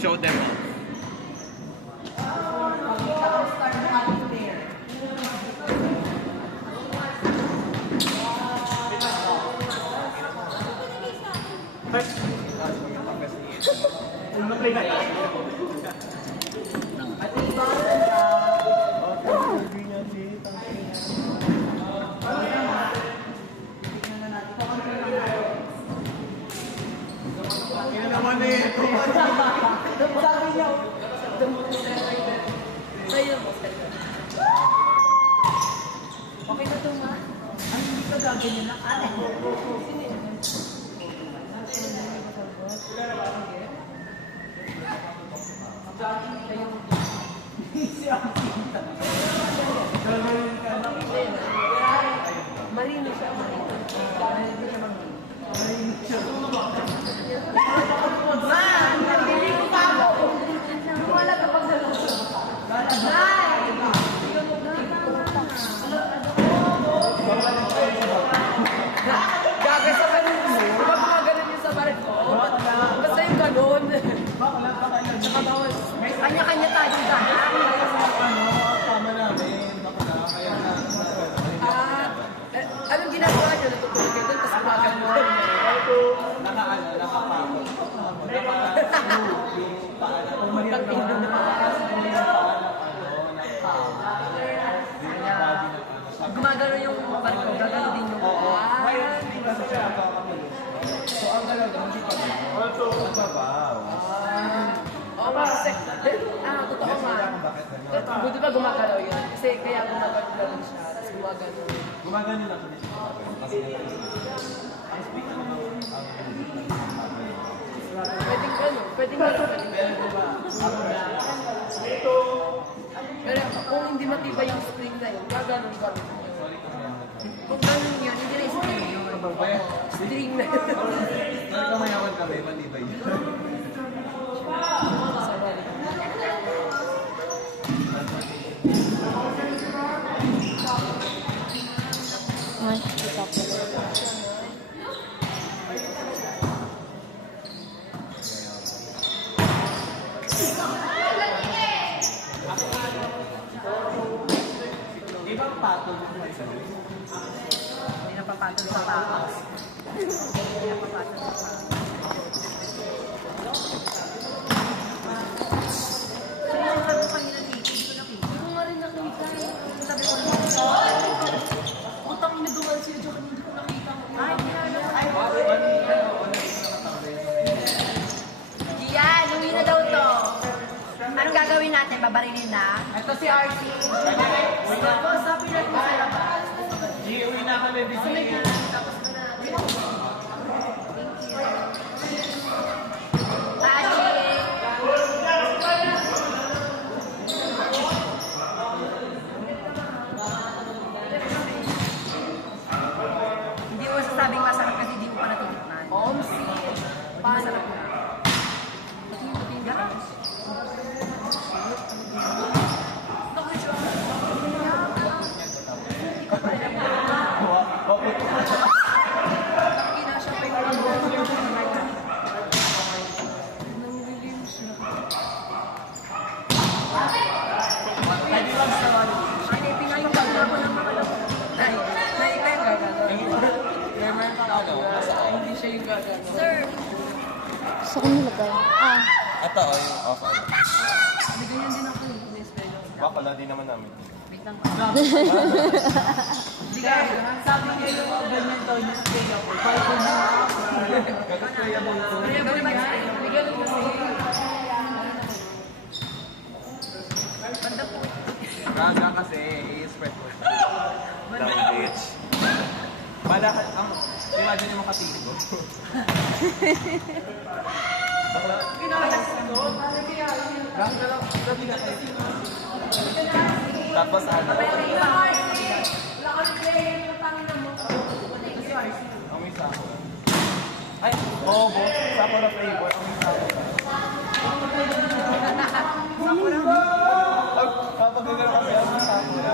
Show them off. Okay na ito, ma? Ay, hindi ka gaganyan na. Marino siya, marino. Hindi ko pa ako. Wala ka pag dalawa. Gagay sa ganun. Huwag mga ganun yung sa barit ko. Basta yung ganun. Kanya-kanya tayo dyan. Tama namin. Anong ginagawa nyo? Natutulog kayo doon, tapos gumagano. Nakapagod. Gumagano yung barit ko. Gagano din yung So, ang talaga, hindi pa rin. Also, magbabaw. Oo, kasi, totoo nga. Buti ba gumagalaw yun? Kasi kaya gumagalaw siya, tapos gumagano. Gumagano lang kami siya. Kasi, ang speak naman ang Pwedeng ano, pwedeng gano'n. Pero kung hindi matibay yung string na yun, gaganon ka rin. Kung gano'n yun, hindi na yung string yun. String na yun. Talaga mayaman kami, matibay yun. Ay, ito po. Ibang patol mo ba isa? Hindi na papatol sa papas. Hindi na papatol sa papas. Hindi ko nga rin nakita. Sabi ko lang, utang ina duman sila dyan, hindi ko nakita. Ay, Yan, uwi na daw to. Anong gagawin natin? Babarilin na? ito si RC. Sabi natin sa labas. Iuwi na kami, busy. Tashi! Hindi mo masasabing masarap kasi hindi mo pa natitikman. Omsi. Paano? Sir! Gusto ko nilagay. Ah, Ito, yung offer. Ganyan din ako yung spell. Baka wala din naman namin. Wait lang. Sabi niya yung ganyan daw yung spell ako. Kaya ko na. Kaya mo ito. Kaya ba naman bigyan ko kasi. Banda po. Gaga kasi, i-spread mo siya. Down bitch. Bala ka, imagine mo katigo. Tapos ano? Ang may sako. Ay, oo, bo. Sako na flavor. Ang may sako. Kapag gagawin kasi ang may sako na.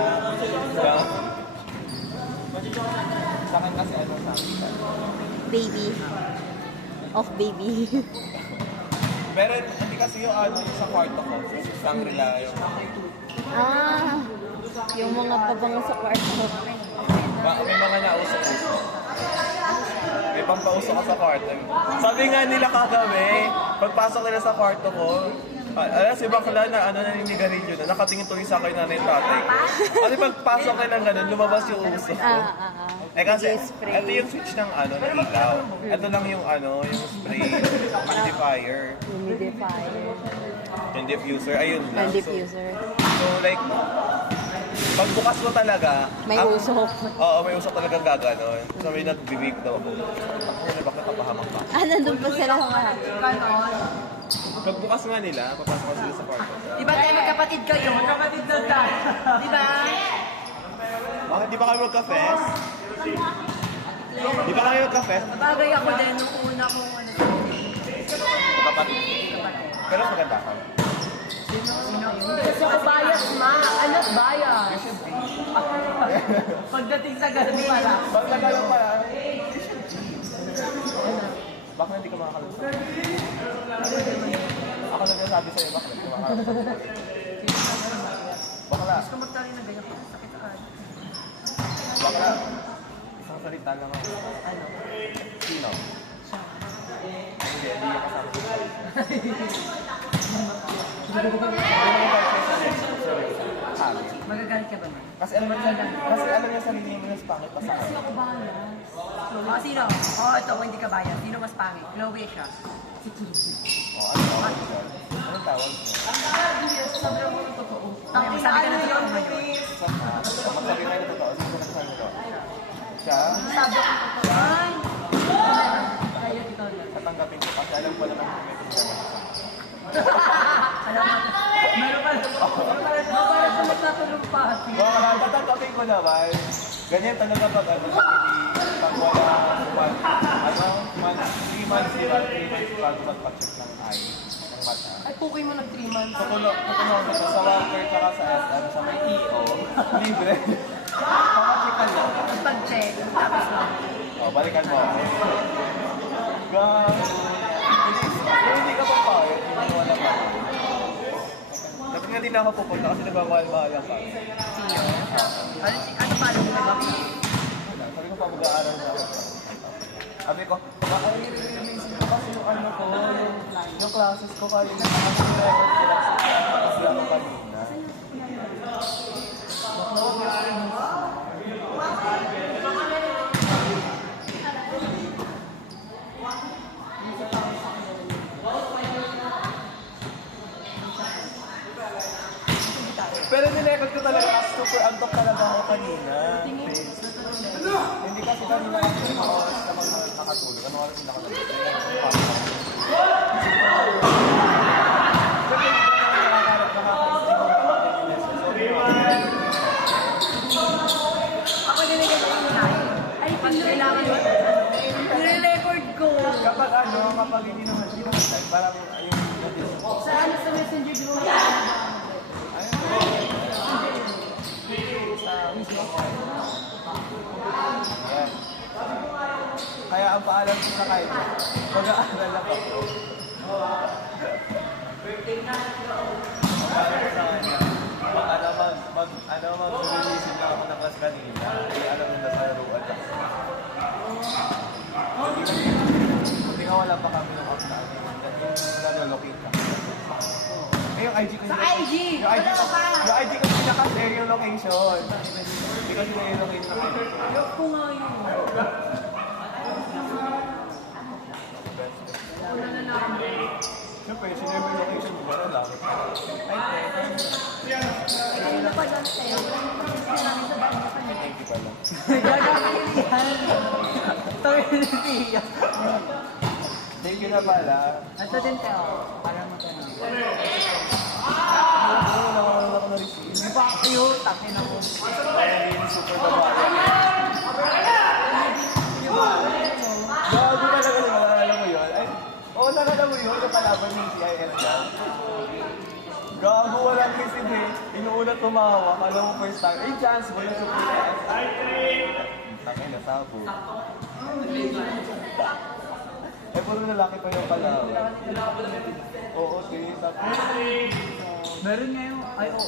Sa akin kasi ano sa akin. baby. Of baby. Pero hindi kasi yung ano, yung sa kwarto ko. Shangri-La yung... Ah, yung mga pabango sa kwarto. May mga nausok-usok. May pampausok ka sa kwarto. Sabi nga nila kagabi, pagpasok nila sa kwarto ko, alam si bakla na ano naninigarilyo na nakatingin tuloy sa akin nanay tatay ko. Ano pagpasok nila ng ganun, lumabas yung usok ko. Eh kasi, Spray. ito yung switch ng ano, ng ilaw. Ito lang yung ano, yung spray, humidifier, Humidifier. yung diffuser, ayun lang. And diffuser. So like, pagbukas mo talaga, May usok. Oo, may usok talagang gaganon. So may nag-bibig daw ako. Ako na bakit napahamang pa? Ah, nandun pa sila sa Pagbukas nga nila, papasok sila sa kwarto. Di ba tayo magkapatid kayo? Magkapatid daw tayo. Di ba? Bakit di ba kayo magka-fest? Di ba kayo magka-fest? Bagay ako din nung una kong ano. Kapatid. Pero maganda ka. Kasi ako bias, ma. Anak bias. Pagdating sa ganun pala. Pag nagalaw pala, baka hindi ka makakalusot. Ako nagsasabi sa'yo, baka hindi ka makakalusot. Bakla. Gusto magtali na ganyan. Sakit sa kanan. Bakla. Isang salita lang ako. Ano? Sino? Hindi yung kasama ko. Sabi. Magagalit ka ba na? Kasi alam niya sarili niya mas pangit pa sa akin. Oh, sino? Oh, ito, hindi ka bayan. Sino mas pangit? Chloe siya. Oh, ano tawag niyo? Anong tawag niyo? Tapos sabi ka na siya ako ngayon. Magsabi tayo na totoo. Sino ka nagsabi nito? Siya? Sabi ko, ay! Kaya ikaw na. Tatanggapin ko kasi alam ko naman kung may problema. Alam mo, meron pa rin. Para sa magtatulong pa. Tatanggapin ko naman. Ganyan talaga pag ano, pag wala, ano, 3 months bago magpa-check ng eye, ng mata. Ay, pukay mo ng 3 months. Tukulong ko sa Walker tsaka sa SM, sa may EO, libre. Pakacheck ka lang. Pag-check, tapos na. O, balikan mo ako. Hindi ka pa pa, hindi wala pa. Dapat nga din ako pupunta kasi nagmamahal-mahalan ka. Ano pa alam mo ba? Sabi ko pa mag-aaral na ako. Sabi ko, baka i-release ko kasi yung ano ko, yung classes ko kanina. Nakasirecord ko lang sa ako kanina. Pero nirecord ko talaga kasi super antok talaga ako kanina. Hindi kasi kanina kasi ako naman nakatulog. Ano oras yung nakatulog? Ako nilagay ko yung live. Ay, pag kailangan mo. Nire-record ko. Kapag ano, kapag hindi naman time, parang yung Saan sa messenger mo? Yan. Kaya ang paalam ko na kayo, mag-aaral lang ako. Mag-release lang ako ng class kanina. Kaya alam mo na sa laruan lang. Buti nga wala pa kami ng out-time. Nalolocate ka. Eh, yung IG ko Sa IG! Wala ka pa! Yung IG ko pinaka-share yung location. Hindi kasi na yung location na kayo. Yok ko nga yun. Wala na lang. Siyempre, sinare mo yung location mo, wala lang. Ay, na pa dyan sa'yo. Thank you pala. Thank you na pala. Ito din tayo. Para mo tayo. Nawalan ako na receive. Hindi pa kayo. Takin ako. Super babae. Gago talaga naman, naalala mo yun? Ay, oo, naalala mo yun, yung kalaban ng CIS ka. Gago, walang receive eh. Inuuna tumawa, kala mo first time. Eh, chance mo yung super CIS. Takay na sabo. Eh, puro lalaki pa yung Palawan. Oo, sige. Meron ngayon. Ay, oo.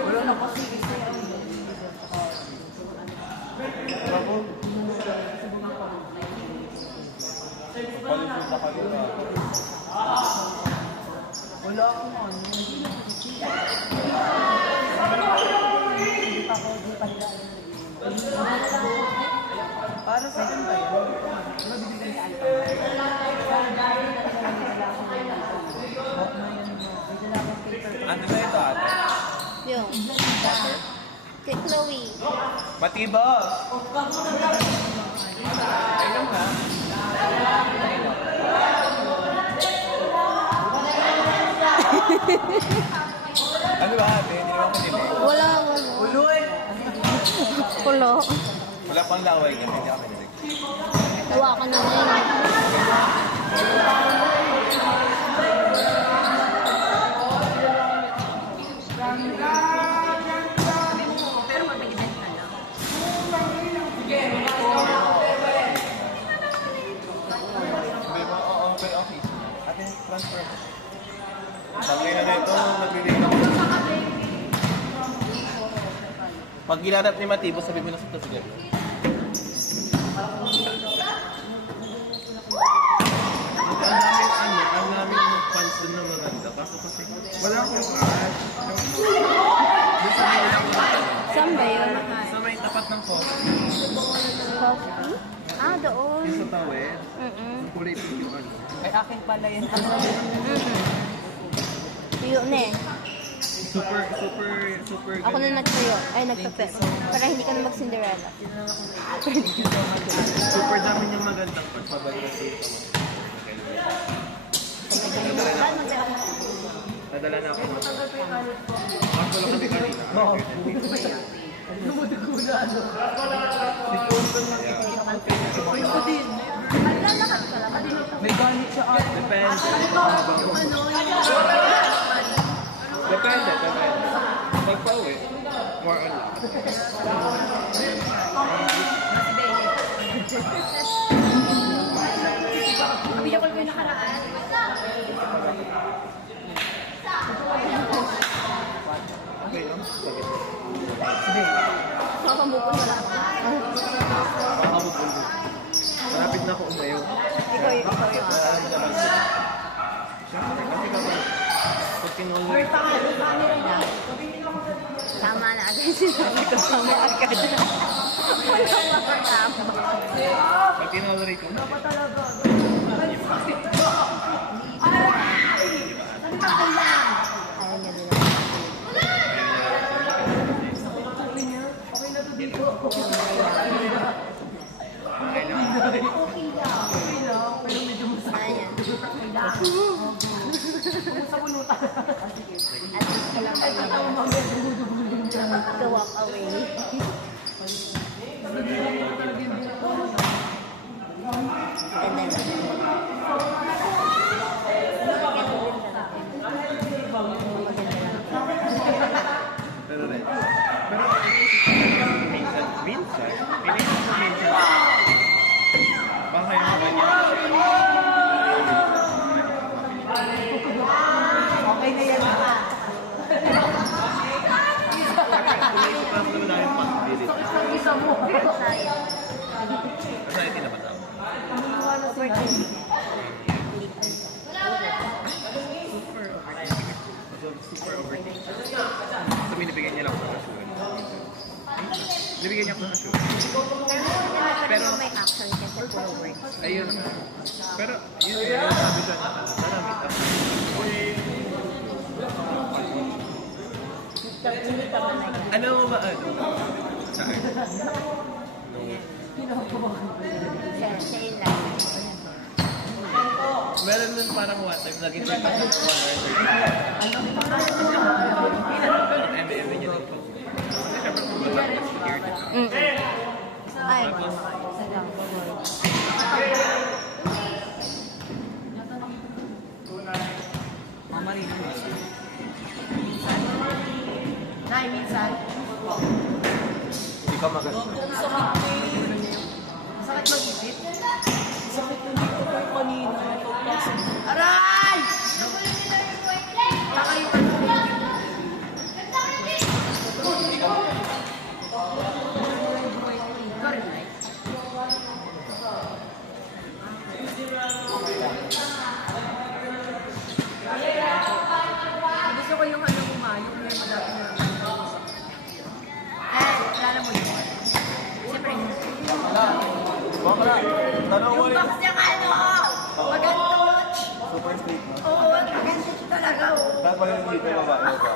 Wala na kasi isa yung Ako. Palipod na kanila. wala akong ano. Para sa akin ba yun? Ano na ito ate? Yung. Kay Chloe. Matibas! Ayun na. Ano ba ate? Hindi naman kanilig. Wala. Uloy! Kulo. Wala pang laway kasi hindi ako kanilig. Tuwa ko na ngayon. Pero pag nag-event na lang. Oo, okay. Ate, transfer mo. Sabi na dito, nagbibigay ako. Pag ginanap ni Matibo, sabi mo na sa sige. Ang namin fans dun na maganda. Kaso kasi, wala akong crush. Doon sa may Saan ba yun? sa may tapat ng coffee. Coffee? Ah, doon. Yung sa tawid, Mm-mm. yung kulay pink yung ano. Ay, akin pala yun. Yun eh. Super Ako na nagtayo. Ay, nagtape. Para hindi ka na mag-Cinderella. super dami yung magandang pagpabalik na dito. Nadala na ako. Ako lang kami kanina. May ganit siya ate. Depende. Depende. Pag pauwi, more on lang. Video call ko yung nakaraan. Okay, no? Sige. Sige. Makapambukon wala ako. Makamupundo. Malapit na ako umayaw. Ikaw yung Alam mo naman. Siyempre, kasi kapag pag kinuwi, Tama na agad sinabi ko. Tama agad. Walang makakama. pag kinuwi ko, Ayaw niya din ako. Ayan. At least ko lang to walk away. And then, pero rin. Pero minsan, pinig ko minsan. Baka yung mga niya. Okay na yan. Kung pa naman namin possibility. Isa mo. Anxiety naman ako. Super overthinking. So, binibigyan niya lang ako ng assurance. Binibigyan niya ako ng assurance. pero may action kasi puro work. Ayun. Pero, yun yung sabi ko na, maramit ako. Hindi ka ba nag- Ano ba ano? Saan? siya yung lagi. Meron nun parang one time, naging part ako ng one or two. M&M niya lang po. Kasi syempre kung wala, it's weird. Ay, Tapos, sige. Nay, minsan. Hindi ka maganda. Sakit mag-isip. Sakit na dito ko kanina. Aray! Baka yung ano gusto ko yung ano umayo, may madami na. Kilala mo yun. Siyempre, Bakla, tanong mo yung rin. box niya ano, maganda. Super straight mo. Oo, maganda talaga. Dapat pala yung dito yung babae ba?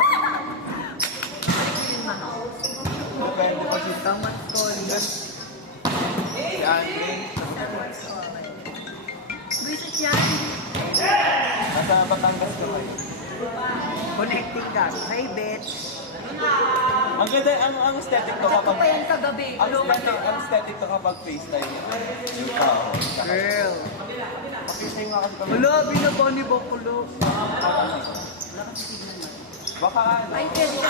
Depende pa si Tamat ko. si Andre. Visit yan. Nasa Batangas ka ba? Connecting ka. Hey, bitch. Ang ganda, ang aesthetic to Sakto kapag... pa yan kagabi. Ang aesthetic to kapag FaceTime yung tao. Girl. Pakisay nga kasi kami. Wala, binaba ni Bakulo. Baka ano? Ay, pwede ka.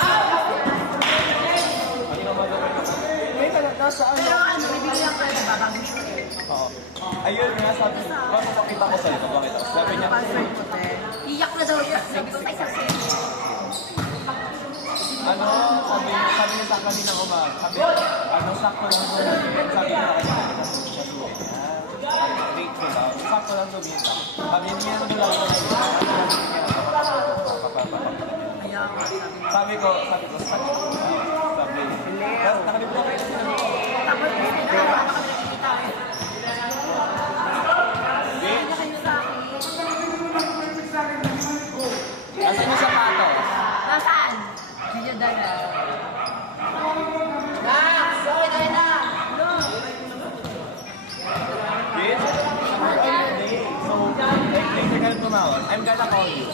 Ano naman gawin ko? Ngayon ka lang, nasa ano? Pero ano, bibili lang kayo, babang Oo. Ayun nga sabi, bakit makita ko sa'yo? Bakit? Sabi niya, password mo, te. Iyak na daw siya. Sabi ko, ay, sabi. ano, sabi niya sa kanina umaga, sabi, ano, sakto lang doon, sabi niya kasi grateful daw, sakto lang doon yun. Sabi niya, ano lang doon, Kaya ako, sabi ko, nakalimutan ko yun. tapos, nakakaba kami nakikita. Hindi na kayo sa akin. Nasaan yung sapatos? Nasaan? Hindi niya dala. Sorry, dahil na. No. Bitch, we're on your day. So, later ka na tumawag. I'm gonna call you.